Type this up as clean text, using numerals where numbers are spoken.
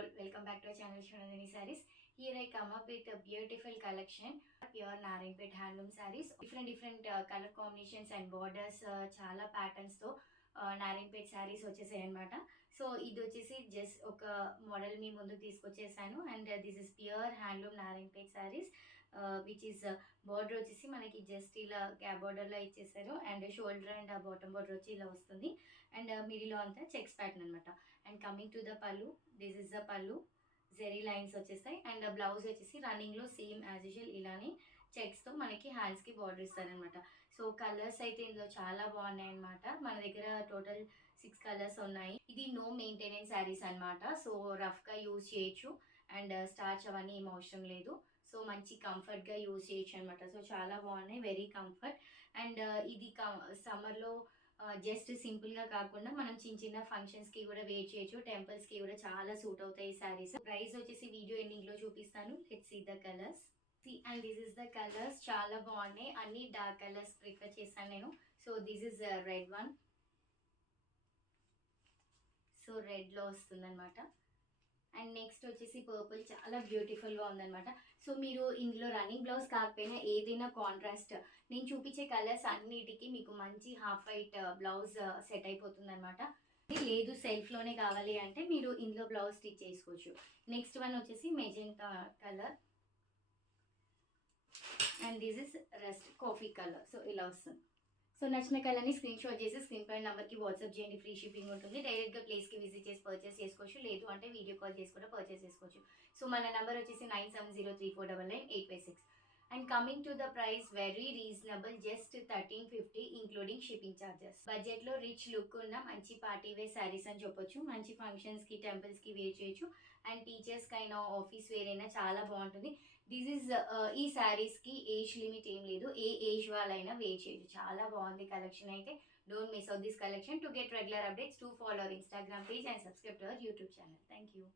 all, welcome back to our channel Shunadini Sarees. Here I come up with a beautiful collection, pure Narinpet handloom sarees. Different color combinations and borders, చాలా patterns తో నారాయణపేట్ శారీస్ వచ్చేసాయి అనమాట. So ఇది వచ్చేసి just ఒక model మీ ముందుకు తీసుకొచ్చేసాను. And this is pure handloom Narayanpet saris which is border వచ్చేసి మనకి జస్ట్ ఇలా గ్యాప్ బార్డర్లో ఇచ్చేసారు. And shoulder and bottom border వచ్చి ఇలా వస్తుంది. అండ్ మిడిల్లో అంతా చెక్స్ ప్యాటర్న్ అనమాట. And coming to the pallu, this is the pallu, zari lines వచ్చేస్తాయి. అండ్ బ్లౌజ్ వచ్చేసి రన్నింగ్లో సేమ్ యాజ్ యూజువల్ ఇలానే చెక్స్తో మనకి హ్యాండ్స్కి బార్డర్ ఇస్తారనమాట. సో కలర్స్ అయితే ఇందులో చాలా బాగున్నాయి అనమాట. మన దగ్గర టోటల్ 6 కలర్స్ ఉన్నాయి. ఇది నో మెయింటెనెన్స్ శారీస్ అనమాట. సో రఫ్గా యూజ్ చేయొచ్చు అండ్ స్టార్చ్ అవన్నీ ఏం అవసరం లేదు. సో మంచి కంఫర్ట్గా యూజ్ చేయొచ్చు అనమాట. సో చాలా బాగున్నాయి, వెరీ కంఫర్ట్. అండ్ ఇది సమ్మర్లో జస్ట్ సింపుల్గా కాకుండా మనం చిన్న ఫంక్షన్స్కి కూడా వేర్ చేయొచ్చు, టెంపుల్స్కి కూడా చాలా సూట్ అవుతాయి ఈ శారీస్. ప్రైస్ వచ్చేసి వీడియో ఎండింగ్లో చూపిస్తాను. Let's see the colours. And this is the colours, చాలా బాగున్నాయి. అన్ని డార్క్ కలర్స్ ప్రిఫర్ చేశాను నేను. So this is red one. So రెడ్లో వస్తుంది అనమాట. అండ్ నెక్స్ట్ వచ్చేసి పర్పుల్, చాలా బ్యూటిఫుల్గా ఉందనమాట. సో మీరు ఇందులో రన్నింగ్ బ్లౌజ్ కాకపోయినా ఏదైనా కాంట్రాస్ట్, నేను చూపించే కలర్స్ అన్నిటికీ మీకు మంచి హాఫ్ వైట్ బ్లౌజ్ సెట్ అయిపోతుంది అనమాట. లేదు సెల్ఫ్లోనే కావాలి అంటే మీరు ఇందులో బ్లౌజ్ స్టిచ్ చేసుకోవచ్చు. నెక్స్ట్ వన్ వచ్చేసి magenta colour and this is rust coffee colour. So ఇలా వస్తుంది. సో నచ్చిన కలర్ని స్క్రీన్ షాట్ చేసి స్క్రీన్ పై నెంబర్కి వాట్సాప్ చేయండి. ఫ్రీ షిప్పింగ్ ఉంటుంది. డైరెక్ట్గా ప్లేస్కి విజిట్ చేసి పర్చేస్ చేసుకోవచ్చు. లేదు అంటే వీడియో కాల్ చేసి కూడా పర్చేస్ చేసుకోవచ్చు. సో మన నెంబర్ వచ్చేసి 9703499856. And coming to the price, very reasonable, just 1350 including shipping charges. బడ్జెట్లో రిచ్ లుక్ ఉన్న మంచి పార్టీ వేర్ శారీస్ అని చెప్పొచ్చు. మంచి ఫంక్షన్స్కి, టెంపుల్స్కి వేర్ చేయొచ్చు. అండ్ టీచర్స్కి అయినా, ఆఫీస్ వేర్ అయినా చాలా బాగుంటుంది. దిస్ ఈజ్ ఈ శారీస్కి ఏజ్ లిమిట్ ఏం లేదు, ఏ ఏజ్ వాళ్ళైనా వేర్ చేయొచ్చు. చాలా బాగుంది కలెక్షన్ అయితే. Don't miss out this collection. To get regular updates, do follow our Instagram page and subscribe to our YouTube channel. Thank you.